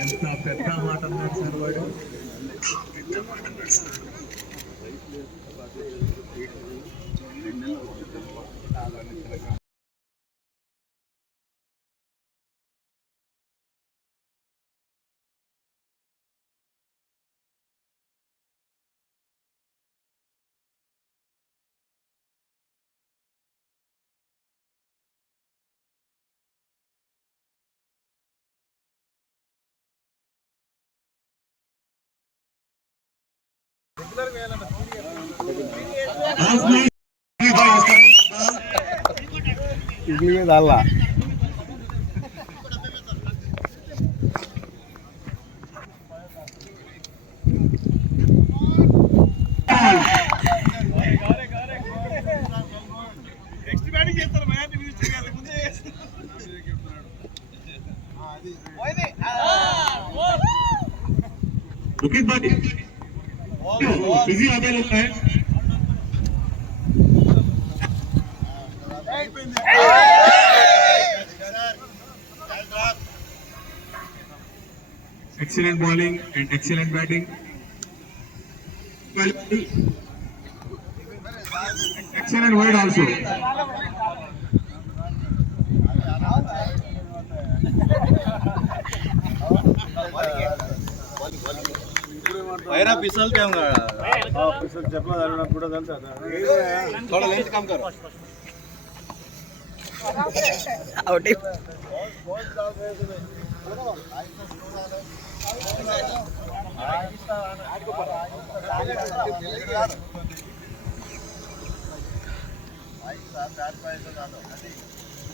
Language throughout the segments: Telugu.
ఎంత పెద్ద మాట అన్నాడు సార్ వాడు? ಇಡ್ಲಿ ಮೇಲೆ buddy. बिजी अवेलेबल है Excellent bowling and excellent batting. Well, excellent wide also. Para फिसल जाऊँगा फिसल चपला डालना पूरा डालता था थोड़ा लेंथ कम करो आउट ही आइस साथ आठ पैसा डालो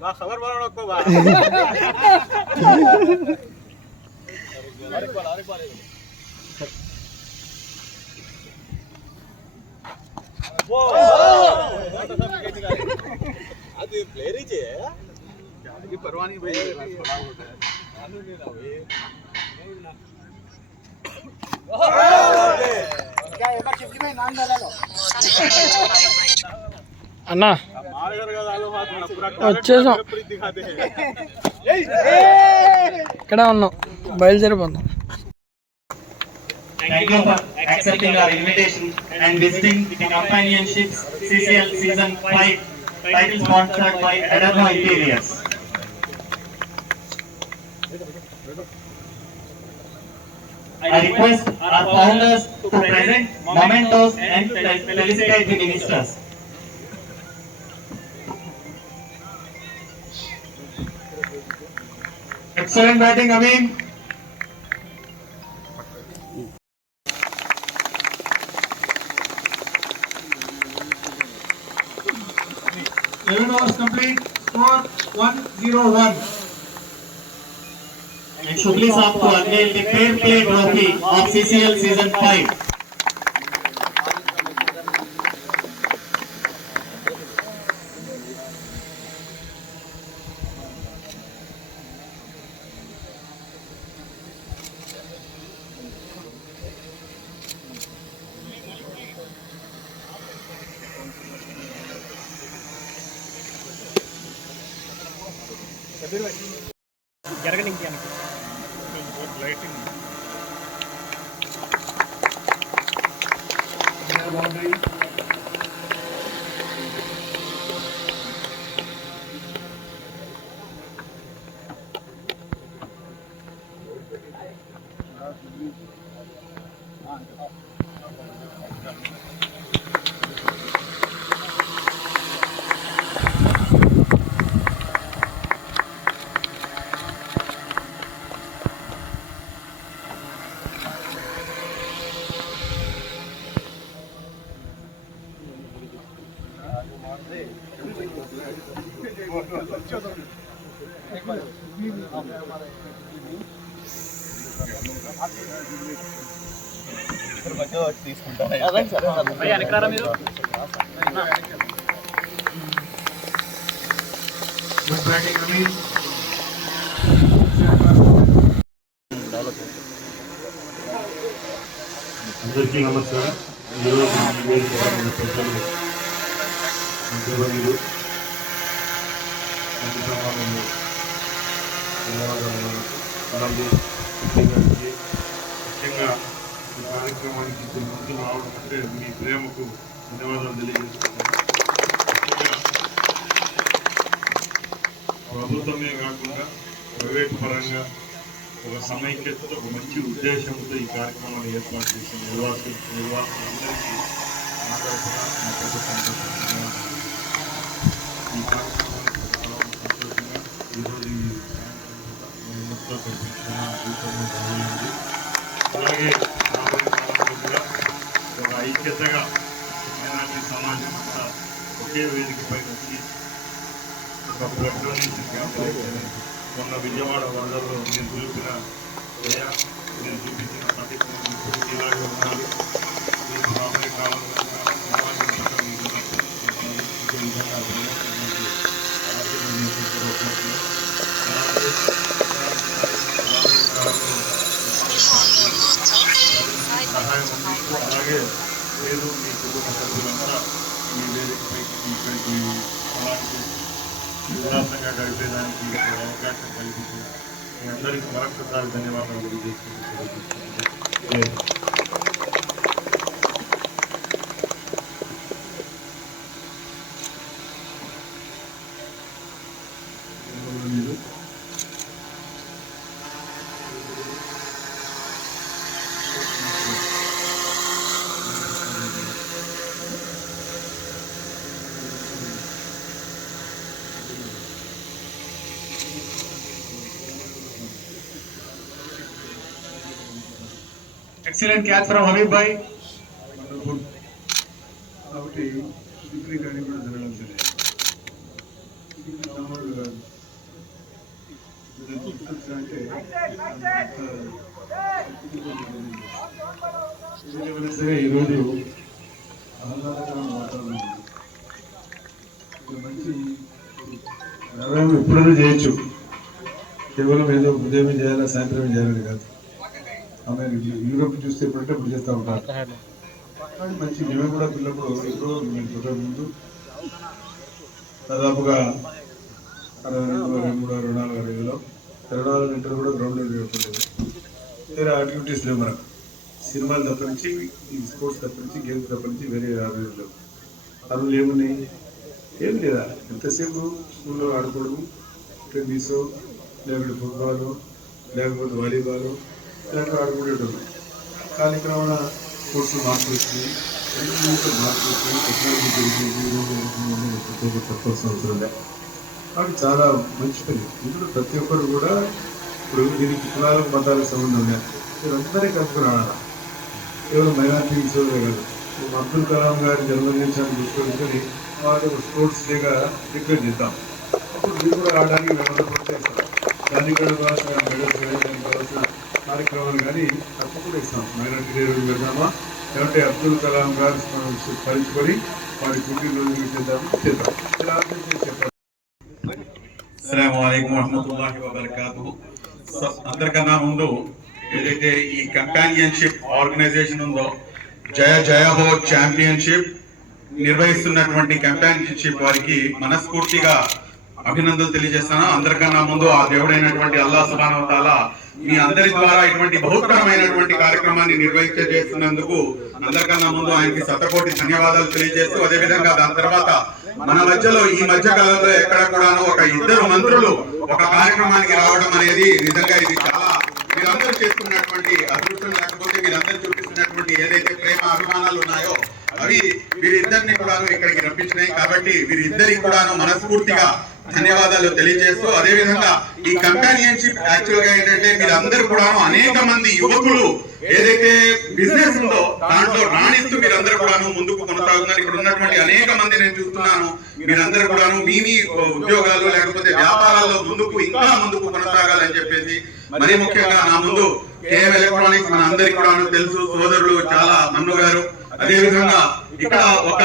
બા ખબર પડે ઓળખો બા અરે બોલ અરે બોલ વો ಅದು ಪ್ಲೇಯರ್ ಇದೆ ಯಾರಿಗೆ ಪರವಾನಗಿ ಬೈ ನಾನು ನೀನವೆ ಓಹ್ ಏ ಬಾ ಚಿಪ್ಲಿ ಬೈ ನಾನು ಬರಲ್ಲ అన్నా వచ్చేసాం ఇక్కడ ఉన్నాం బయలుదేరిపోతాం Thank you for accepting our invitation and visiting the Companionship CCL season 5 title sponsored by Adorno Interiors. I request our founders to present mementos and felicitate the ministers. Excellent batting Amin Eleven overs complete. Score one zero one. And Shubli साहब को अगले independent plate hockey of CCL season five జరగని ఇంకెనకి లైటింగ్ బాగుంది 5. అందరికీ నమస్కారం ఈరోజు ఈ ఉద్యోగులు ప్రమాణంలో ధన్యవాదాలు ముఖ్యంగా ముఖ్యంగా ఈ కార్యక్రమానికి ఇంత ముందు రావడం అంటే మీ ప్రేమకు ధన్యవాదాలు తెలియజేస్తున్నాను ముఖ్యంగా ప్రభుత్వమే కాకుండా ప్రైవేట్ పరంగా ఒక సమైక్యతతో ఒక మంచి ఉద్దేశంతో ఈ కార్యక్రమాన్ని ఏర్పాటు చేసిన నిర్వాహకులు నిర్వాసులందరికీ నా ఈ కార్యక్రమం అలాగే రాబోయే ఒక ఐక్యతగా మైనార్టీ సమాజం అంతా ఒకే వేదిక పైన వచ్చి ఒక బ్లడ్ డొనేషన్ మొన్న విజయవాడ వరదల్లో నేను చూపిన నేను చూపించిన పట్టింపు ఇలాగే ఉండాలి మీరు రాబోయే కాలంలో సమాజం విధంగా అందిస్తూ అలాగే మీరు మీ కుటుంబ సభ్యులంతా ఈ వేదికపైకి ఇక్కడికి అలాంటి ఉల్లాసంగా గడిపేదానికి ఒక అవకాశం కల్పించిన మీ అందరికీ మరొకసారి ధన్యవాదాలు తెలియజేస్తున్నాను మీరు ఎక్సలెంట్ క్యాచ్ ఫ్రమ్ హబీబ్ భాయ్. కాబట్టి డిగ్రీ కానీ కూడా జరగడం జరిగింది. సరే ఈరోజు ఆహ్లాదకరమైన వాతావరణం. ఉంది. ఒక మంచి ఎప్పుడైనా చేయొచ్చు. కేవలం ఏదో ఉదయం చేయాలా సాయంత్రం చేయాలని కాదు. ఆమె యూరోప్ చూస్తే ఎప్పుడంటే ఇప్పుడు చేస్తూ ఉంటారు. మంచి మేము కూడా పిల్లప్పుడు ఎప్పుడో మేము ముందు దాదాపుగా అరవై రెండు అరవై మూడు అరవై నాలుగు అరవై ఐదులో ఇరవై నాలుగు ఇంటర్ కూడా గ్రౌండ్ జరుగుతుండేది వేరే యాక్టివిటీస్ లేవు మనకు. సినిమాలు తప్ప నుంచి ఈ స్పోర్ట్స్ తప్ప నుంచి గేమ్స్ తప్ప నుంచి వేరే ఆరోగ్యం లేవు. అరువులు ఏమున్నాయి? ఏం లేదా? ఎంతసేపు స్కూల్లో ఆడుకోవడము? టెన్నిస్ లేకపోతే ఫుట్బాల్ లేకపోతే వాలీబాల్ ఇలాంటి కూడా కాలక్రమేణ స్పోర్ట్స్ మార్పులు వచ్చింది అన్నింటిలో వచ్చింది టెక్నాలజీ పెరిగింది చెప్పాల్సిన అవసరం లేదు కాబట్టి చాలా మంచి పని. ఇందులో ప్రతి ఒక్కరు కూడా ఇప్పుడు దీనికి కులాలకు మతాలకు సంబంధం లేదు. వీరందరూ కలుపుకుని ఆడాలి? కేవలం మైనార్టీస్ కాదు. అబ్దుల్ కలాం గారి జన్మదినాన్ని తీసుకొని వాళ్ళు స్పోర్ట్స్ డేగా డిక్లేర్ చేద్దాం. అప్పుడు మీరు కూడా ఆడడానికి మేము ప్రోత్సహిస్తాం దానికి కూడా కావాల్సిన మెడల్స్ కావాల్సిన కార్యక్రమాలు కానీ తప్పకుండా ఇస్తాం. మైనార్టీ డే రోజు పెడదామా లేదంటే అబ్దుల్ కలాం గారు మనం కలుసుకొని వారి పుట్టినరోజు చేద్దాం చేద్దాం. ఇలా ఆలోచన వరహమతుల్లాహి వబర్కాతుహు. అందరికన్నా ముందు ఏదైతే ఈ కంపానియన్షిప్ ఆర్గనైజేషన్ ఉందో జయ జయ హో ఛాంపియన్షిప్ నిర్వహిస్తున్నటువంటి కంపానియన్షిప్ వారికి మనస్ఫూర్తిగా అభినందనలు తెలియజేస్తాను. అందరికన్నా ముందు ఆ దేవుడైనటువంటి అల్లా సుబాన తాలా మీ అందరి ద్వారా ఇటువంటి బహుత్తరమైనటువంటి కార్యక్రమాన్ని నిర్వహించేస్తున్నందుకు అందరికన్నా ముందు ఆయనకి శతకోటి ధన్యవాదాలు తెలియజేస్తూ అదేవిధంగా దాని తర్వాత మన మధ్యలో ఈ మధ్య కాలంలో ఎక్కడ కూడా ఒక ఇద్దరు మంత్రులు ఒక కార్యక్రమానికి రావడం అనేది నిజంగా ఇది చాలా మీరందరూ చేస్తున్నటువంటి అదృష్టం. లేకపోతే మీరందరూ చూపిస్తున్నటువంటి ఏదైతే ప్రేమ అభిమానాలు ఉన్నాయో అవి వీరిద్దరిని కూడాను ఇక్కడికి రప్పించినాయి. కాబట్టి వీరిద్దరికి కూడాను మనస్ఫూర్తిగా ధన్యవాదాలు తెలియజేస్తూ అదే విధంగా ఈ కంపానియన్షిప్ యాక్చువల్గా ఏంటంటే మీరందరూ కూడా అనేక మంది యువకులు ఏదైతే బిజినెస్ ఉందో దాంట్లో రాణిస్తూ మీరందరూ కూడాను ముందుకు కొనసాగుతున్నారు. ఇక్కడ ఉన్నటువంటి అనేక మంది నేను చూస్తున్నాను. మీరందరూ కూడాను మీ మీ ఉద్యోగాలు లేకపోతే వ్యాపారాల్లో ముందుకు ఇంకా ముందుకు కొనసాగాలని చెప్పేసి మరి ముఖ్యంగా నా ముందు కేఎం ఎలక్ట్రానిక్స్ మన అందరికి కూడా తెలుసు. సోదరులు చాలా మన్ను గారు. అదే విధంగా ఇక్కడ ఒక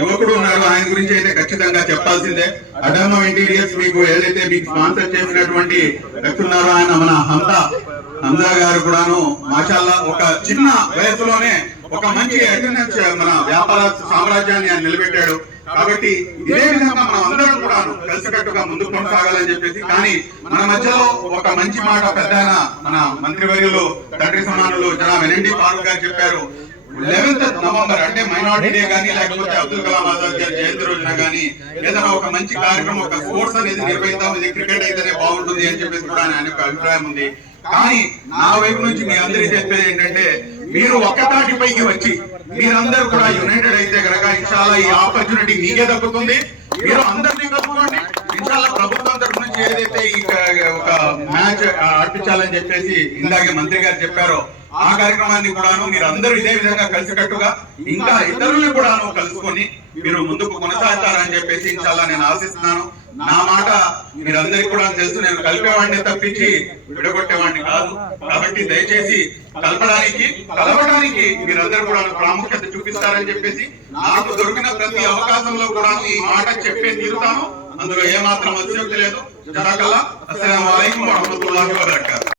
యువకుడు ఉన్నాడు. ఆయన గురించి అయితే ఖచ్చితంగా చెప్పాల్సిందే. అడర్నో ఇంటీరియర్స్ మీకు ఏదైతే మీకు స్పాన్సర్ చేసినటువంటి వ్యక్తి ఉన్నారో ఆయన మన హంత హంసా గారు కూడాను. మాషాల్లా ఒక చిన్న వయసులోనే ఒక మంచి అటెండెన్స్ మన వ్యాపార సామ్రాజ్యాన్ని ఆయన నిలబెట్టాడు. కాబట్టి ఇదే విధంగా మనం అందరం కూడా కలిసికట్టుగా ముందుకు కొనసాగాలని చెప్పేసి కానీ మన మధ్యలో ఒక మంచి మాట పెద్ద మన మంత్రివర్యులు తండ్రి సమానులు జనా వెనండి ఫారూక్ గారు చెప్పారు. లెవెన్త్ నవంబర్ అంటే మైనార్టీ డే కానీ లేకపోతే అబ్దుల్ కలాం ఆజాద్ గారి జయంతి రోజున కానీ ఏదైనా ఒక మంచి కార్యక్రమం ఒక స్పోర్ట్స్ అనేది నిర్వహిద్దాం ఇది క్రికెట్ అయితేనే బాగుంటుంది అని చెప్పేసి కూడా ఆయన యొక్క అభిప్రాయం ఉంది. కానీ నా వైపు నుంచి మీ అందరికీ చెప్పేది ఏంటంటే మీరు ఒక్కతాటిపైకి వచ్చి మీరందరూ కూడా యునైటెడ్ అయితే కనుక ఇన్షాల్లా ఈ ఆపర్చునిటీ మీకే దక్కుతుంది. మీరు అందరినీ కలుపుకోండి. ఇన్షాల్లా ప్రభుత్వం తరఫు నుంచి ఏదైతే ఈ ఒక మ్యాచ్ ఆడిపించాలని చెప్పేసి ఇందాకే మంత్రి గారు చెప్పారో ఆ కార్యక్రమాన్ని కూడాను మీరు అందరూ ఇదే విధంగా కలిసికట్టుగా ఇంకా ఇతరుల్ని కూడాను కలుసుకొని మీరు ముందుకు కొనసాగుతారని చెప్పేసి చాలా నేను ఆశిస్తున్నాను. నా మాట మీరందరికీ కూడా తెలుసు. నేను కలిపేవాడిని తప్పించి విడగొట్టేవాడిని కాదు. కాబట్టి దయచేసి కలపడానికి కలవడానికి మీరందరూ కూడా ప్రాముఖ్యత చూపిస్తారని చెప్పేసి నాకు దొరికిన ప్రతి అవకాశంలో కూడా ఈ మాట చెప్పే తీరుతాను. అందులో ఏమాత్రం అతిశక్తి లేదు. జరగల అస్సలం వరహమతుల్లాహి వబరకాతు.